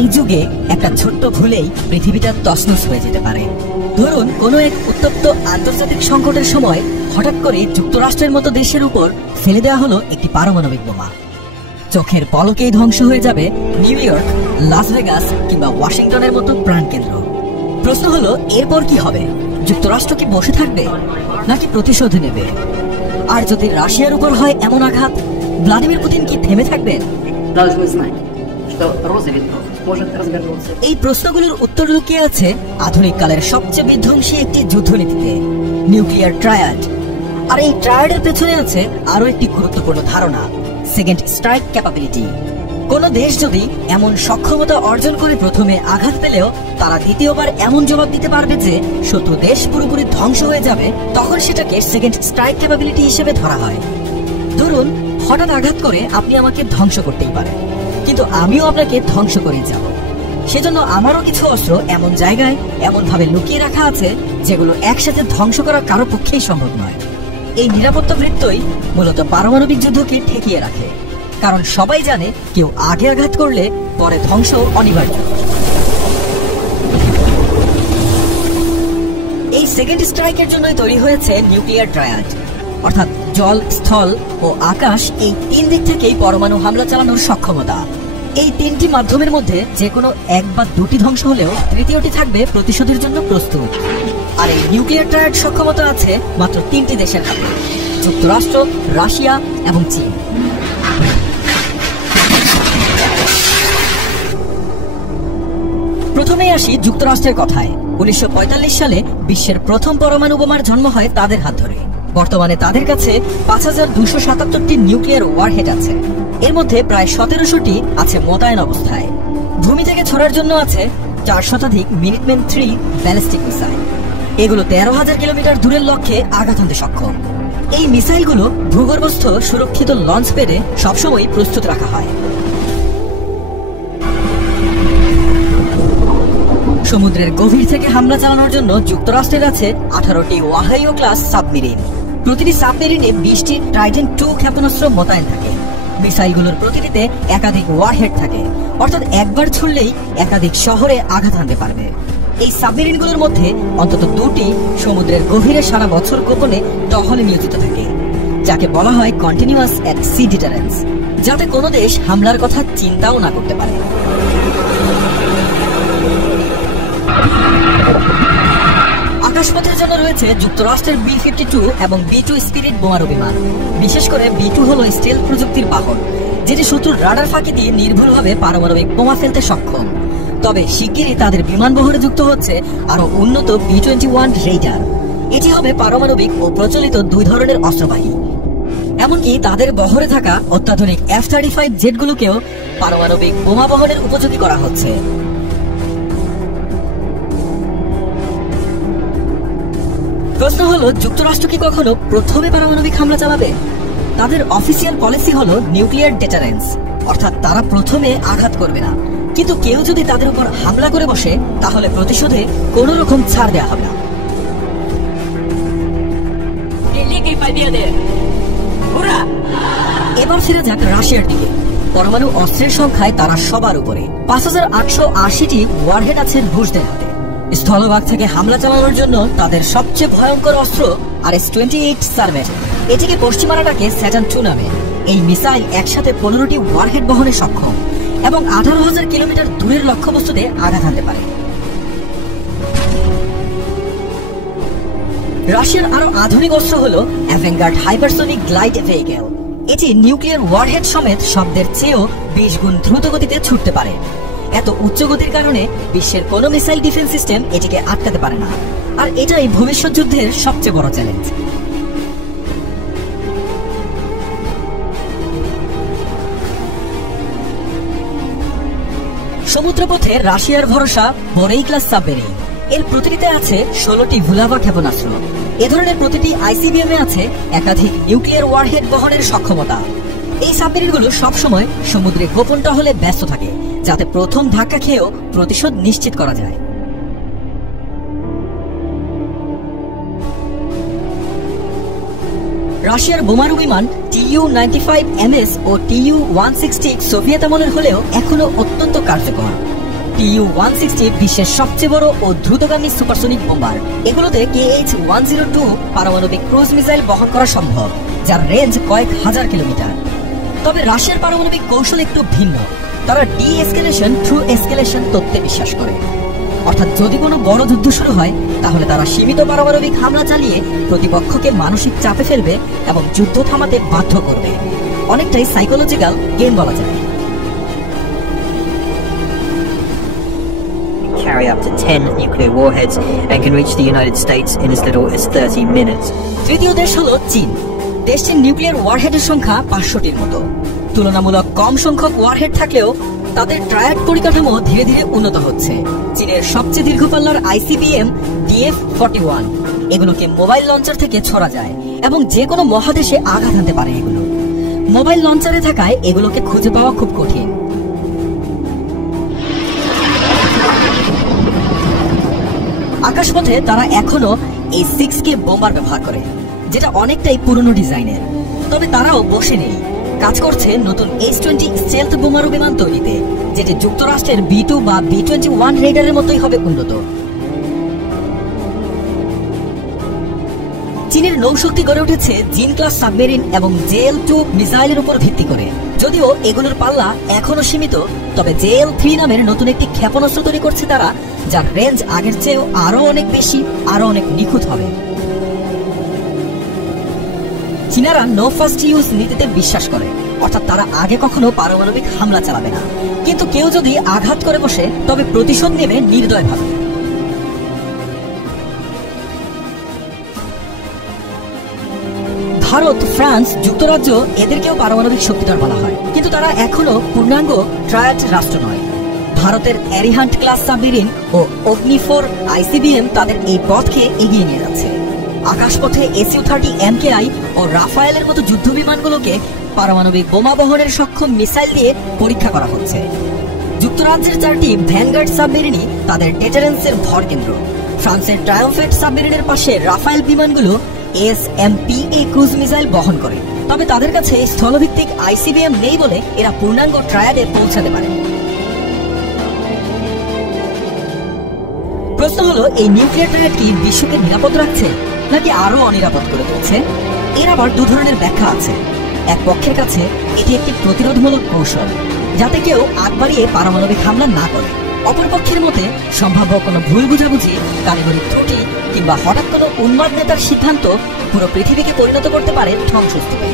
এই যুগে একটা ছোট্ট ভুলেই পৃথিবীটা তছনছ হয়ে যেতে পারে। ধরুন কোনো এক উত্তপ্ত আন্তর্জাতিক সংকটের সময় হঠাৎ করে যুক্তরাষ্ট্রের মতো দেশের উপর ফেলে দেওয়া হলো একটি পারমাণবিক বোমা। চোখের পলকেই ধ্বংস হয়ে যাবে নিউ ইয়র্ক, লাস ভেগাস কিংবা ওয়াশিংটনের মতো প্রাণকেন্দ্র। প্রশ্ন হলো এরপর কি হবে? যুক্তরাষ্ট্র কি বসে থাকবে নাকি প্রতিশোধ নেবে? আর যদি রাশিয়ার উপর হয় এমন আঘাত, ভ্লাদিমির পুতিন কি থেমে থাকবেন? এই প্রশ্নগুলোর উত্তর লুকিয়ে আছে আধুনিক কালের সবচেয়ে বিধ্বংসী একটি যুদ্ধনীতিতে, নিউক্লিয়ার ট্রায়াড। আর এই ট্রায়াডের পেছনে আছে আরো একটি গুরুত্বপূর্ণ ধারণা, সেকেন্ড স্ট্রাইক ক্যাপাবিলিটি। কোন দেশ যদি এমন সক্ষমতা অর্জন করে প্রথমে আঘাত পেলেও তারা দ্বিতীয়বার এমন জবাব দিতে পারবে যে শত্রু দেশ পুরোপুরি ধ্বংস হয়ে যাবে, তখন সেটাকে সেকেন্ড স্ট্রাইক ক্যাপাবিলিটি হিসেবে ধরা হয়। ধরুন হঠাৎ আঘাত করে আপনি আমাকে ধ্বংস করতেই পারেন, কিন্তু আমিও আপনাকে ধ্বংস করে যাব। সেজন্য আমারও কিছু অস্ত্র এমন জায়গায় এমন ভাবে লুকিয়ে রাখা আছে যেগুলো একসাথে ধ্বংস করা কারো পক্ষেই সম্ভব নয়। এই নিরাপত্তা বৃত্তই মূলত পারমাণবিক যুদ্ধকে ঠেকিয়ে রাখে, কারণ সবাই জানে কেউ আগে আঘাত করলে পরে ধ্বংস অনিবার্য। এই সেকেন্ড স্ট্রাইকের জন্যই তৈরি হয়েছে নিউক্লিয়ার ট্রায়াড, অর্থাৎ জল, স্থল ও আকাশ, এই তিন দিক থেকেই পরমাণু হামলা চালানোর সক্ষমতা। এই তিনটি মাধ্যমের মধ্যে যে কোনো এক বা দুটি ধ্বংস হলেও তৃতীয়টি থাকবে প্রতিশোধের জন্য প্রস্তুত। আর এই নিউক্লিয়ার ট্রায়াড সক্ষমতা আছে মাত্র তিনটি দেশের হাতে, যুক্তরাষ্ট্র, রাশিয়া এবং চীন। প্রথমেই আসি যুক্তরাষ্ট্রের কথায়। 1945 সালে বিশ্বের প্রথম পরমাণু বোমার জন্ম হয় তাদের হাত ধরে। বর্তমানে তাদের কাছে 5277টি নিউক্লিয়ার ওয়ারহেড আছে। এর মধ্যে প্রায় 1700টি আছে মোতায়েন অবস্থায়। ভূমি থেকে ছোড়ার জন্য আছে 4 শতাধিক মিনিটম্যান 3 ব্যালিস্টিক মিসাইল। এগুলো 13,000 কিলোমিটার দূরের লক্ষ্যে আঘাত হানতে সক্ষম। এই মিসাইলগুলো ভূগর্ভস্থ সুরক্ষিত লঞ্চ প্যাডে সবসময় প্রস্তুত রাখা হয়। সমুদ্রের গভীর থেকে হামলা চালানোর জন্য যুক্তরাষ্ট্রের আছে 18টি ওয়াহাইও ক্লাস সাবমেরিন। প্রতিটি সাবমেরিনে 20টি ট্রাইডেন্ট 2 ক্ষেপণাস্ত্র মোতায়েন থাকে। মিসাইলগুলোর প্রতিটিতে একাধিক ওয়ারহেড থাকে, অর্থাৎ একবার ছুড়লেই একাধিক শহরে আঘাত হানতে পারবে। এই সাবমেরিনগুলোর মধ্যে অন্তত 2টি সমুদ্রের গভীরে সারা বছর গোপনে টহলে নিয়োজিত থাকে, যাকে বলা হয় কন্টিনিউয়াস এট সি ডিটারেন্স, যাতে কোনো দেশ হামলার কথা চিন্তাও না করতে পারে। আকাশপথের জন্য রয়েছে যুক্তরাষ্ট্রের B-52 এবং B-2 স্পিরিট বোমারু বিমান। বিশেষ করে B-2 হলো স্টেলথ প্রযুক্তির বাহন, যেটি শত্রুর রাডার ফাঁকি দিয়ে নির্ভুলভাবে পারমাণবিক বোমা ফেলতে সক্ষম। তবে শিগগিরই তাদের বিমান বহরে যুক্ত হচ্ছে আরো উন্নত B-21 রেইডার। এটি হবে পারমাণবিক ও প্রচলিত দুই ধরনের অস্ত্রবাহী। এমনকি তাদের বহরে থাকা অত্যাধুনিক F-35 জেটগুলোকেও পারমাণবিক বোমা বহনের উপযোগী করা হচ্ছে। প্রশ্ন হলো, যুক্তরাষ্ট্র কি কখনো প্রথমে পারমাণবিক হামলা চালাবে? তাদের অফিসিয়াল পলিসি হলো নিউক্লিয়ার ডিটারেন্স, অর্থাৎ তারা প্রথমে আঘাত করবে না, কিন্তু কেউ যদি তাদের উপর হামলা করে বসে তাহলে প্রতিশোধে কোনো রকম ছাড় দেওয়া হবে না। এবার ফিরে যাক রাশিয়ার দিকে। পরমাণু অস্ত্রের সংখ্যায় তারা সবার উপরে। 5880টি ওয়ারহেড আছে রুশদের হাতে। স্থলভাগ থেকে হামলা চালানোর জন্য তাদের সবচেয়ে ভয়ঙ্কর অস্ত্র RS-28 সার্ভেট। এটিকে পশ্চিমারা ডাকে স্যাটার্ন 2 নামে। এই মিসাইল একসাথে 15টি ওয়ারহেড বহনে সক্ষম এবং 18,000 কিলোমিটার দূরের লক্ষ্যবস্তুতে আঘাত হানতে পারে। রাশিয়ার আরো আধুনিক অস্ত্র হলো অ্যাভেঙ্গার্ড হাইপারসোনিক গ্লাইড ভেহিকেল। এটি নিউক্লিয়ার ওয়ারহেড সমেত শব্দের চেয়েও 20 গুণ দ্রুত গতিতে ছুটতে পারে। এত উচ্চ গতির কারণে বিশ্বের কোনো মিসাইল ডিফেন্স সিস্টেম এটিকে আটকাতে পারে না, আর এটাই ভবিষ্যৎ যুদ্ধের সবচেয়ে বড় চ্যালেঞ্জ। সমুদ্রপথে রাশিয়ার ভরসা বোরেই ক্লাস সাবমেরিন। এর প্রতিটিতে আছে 16টি ভুলাভা ক্ষেপণাস্ত্র। এ ধরনের প্রতিটি আইসিবিএম এ আছে একাধিক নিউক্লিয়ার ওয়ারহেড বহনের সক্ষমতা। এই সাবমেরিনগুলো সবসময় সমুদ্রে গোপন টহলে ব্যস্ত থাকে, যাতে প্রথম ধাক্কা খেয়েও প্রতিশোধ নিশ্চিত করা যায়। রাশিয়ার বোমারু বিমান Tu-95MS ও Tu-160 সোভিয়েত আমলের হলেও এখনো অত্যন্ত কার্যকর। TU-160 বিশ্বের সবচেয়ে বড় ও দ্রুতগামী সুপারসনিক বোমার। এগুলোতে KH-102 পারমাণবিক ক্রুজ মিসাইল বহন করা সম্ভব, যার রেঞ্জ কয়েক হাজার কিলোমিটার। তবে রাশিয়ার পারমাণবিক কৌশল একটু ভিন্ন। তারা ডি-এসকেলেশন থ্রু এসকেলেশন তত্ত্বে বিশ্বাস করে। অর্থাৎ যদি কোনো বড় যুদ্ধ শুরু হয়, তাহলে তারা সীমিত পারমাণবিক হামলা চালিয়ে প্রতিপক্ষকে মানসিক চাপে ফেলবে এবং যুদ্ধ থামাতে বাধ্য করবে। অনেকটাই সাইকোলজিক্যাল গেম বলা যায়। Carry up to 10 nuclear warheads and can reach the United States in as little as 30 minutes. তৃতীয় দেশ হলো চীন। দেশটির নিউক্লিয়ার ওয়ারহেডের সংখ্যা 500টির মতো। তুলনামূলক কম সংখ্যক ওয়ারহেড থাকলেও তাদের ট্রায়াড পরিকাঠামো ধীরে ধীরে উন্নত হচ্ছে। চীনের সবচেয়ে দীর্ঘপাল্লার ICBM DF-41 এগুলোকে মোবাইল লঞ্চার থেকে ছোড়া যায় এবং যে কোনো মহাদেশে আঘাত হানতে পারে। এগুলো মোবাইল লঞ্চারে থাকায় এগুলোকে খুঁজে পাওয়া খুব কঠিন। আকাশপথে তারা এখনো এই 6K বোমার ব্যবহার করে, যেটা অনেকটাই পুরনো ডিজাইনের। তবে তারাও বসে নেই, কাজ করছে নতুন H-20 স্টেলথ বোমারু বিমান তৈরিতে, যেটি যুক্তরাষ্ট্রের B-2 বা B-21 রেডারের মতোই হবে উন্নত। চীনের নৌশক্তি গড়ে উঠেছে জিন ক্লাস সাবমেরিন এবং JL-2 মিসাইলের উপর ভিত্তি করে। যদিও এগুলোর পাল্লা এখনো সীমিত, তবে JL-3 নামের নতুন একটি ক্ষেপণাস্ত্র তৈরি করছে তারা, যার রেঞ্জ আগের চেয়েও আরো অনেক বেশি, আরো অনেক নিখুঁত হবে। চীনারা নো ফার্স্ট ইউজ নীতিতে বিশ্বাস করে, অর্থাৎ তারা আগে কখনো পারমাণবিক হামলা চালাবে না, কিন্তু কেউ যদি আঘাত করে বসে তবে প্রতিশোধ নেবে নির্দয়ভাবে। ভারত, ফ্রান্স, যুক্তরাজ্য এদেরকেও পারমাণবিক শক্তিধর বলা হয়, কিন্তু তারা এখনো পূর্ণাঙ্গ ট্রায়াড রাষ্ট্র নয়। ভারতের অ্যারিহান্ট ক্লাস সাবমেরিন ও অগ্নি-4 ICBM তাদের এই পথকে এগিয়ে নিয়ে যাচ্ছে। আকাশপথে SU-30 MKI ও রাফায়েলের মতো যুদ্ধ বিমানগুলোকে পারমাণবিক বোমা বহনের সক্ষম মিসাইল দিয়ে পরীক্ষা করা হচ্ছে। যুক্তরাজ্যের 4টি ভ্যানগার্ড সাবমেরিনই তাদের ডেটারেন্সের ভরকেন্দ্র। ফ্রান্সের ট্রায়াম্ফেট সাবমেরিনের পাশে রাফায়েল বিমানগুলো SMPA ক্রুজ মিসাইল বহন করে, তবে তাদের কাছে স্থলভিত্তিক ICBM নেই বলে এরা পূর্ণাঙ্গ ট্রায়াডে পৌঁছাতে পারে। প্রশ্ন হলো, এই নিউক্লিয়ার ট্রায়াড কি বিশ্বকে নিরাপদ রাখছে নাকি আরো অনিরাপদ করে তুলছে? এর আবার দু ধরনের ব্যাখ্যা আছে। এক পক্ষের কাছে এটি একটি প্রতিরোধমূলক কৌশল, যাতে কেউ আগ বাড়িয়ে পারমাণবিক হামলা না করে। অপরপক্ষের মতে সম্ভাব্য কোনো ভুল বুঝাবুঝি, কারিগরি ত্রুটি কিংবা হঠাৎ কোনো উন্মাদ নেতার সিদ্ধান্ত পুরো পৃথিবীকে পরিণত করতে পারে ধ্বংসস্তূপে।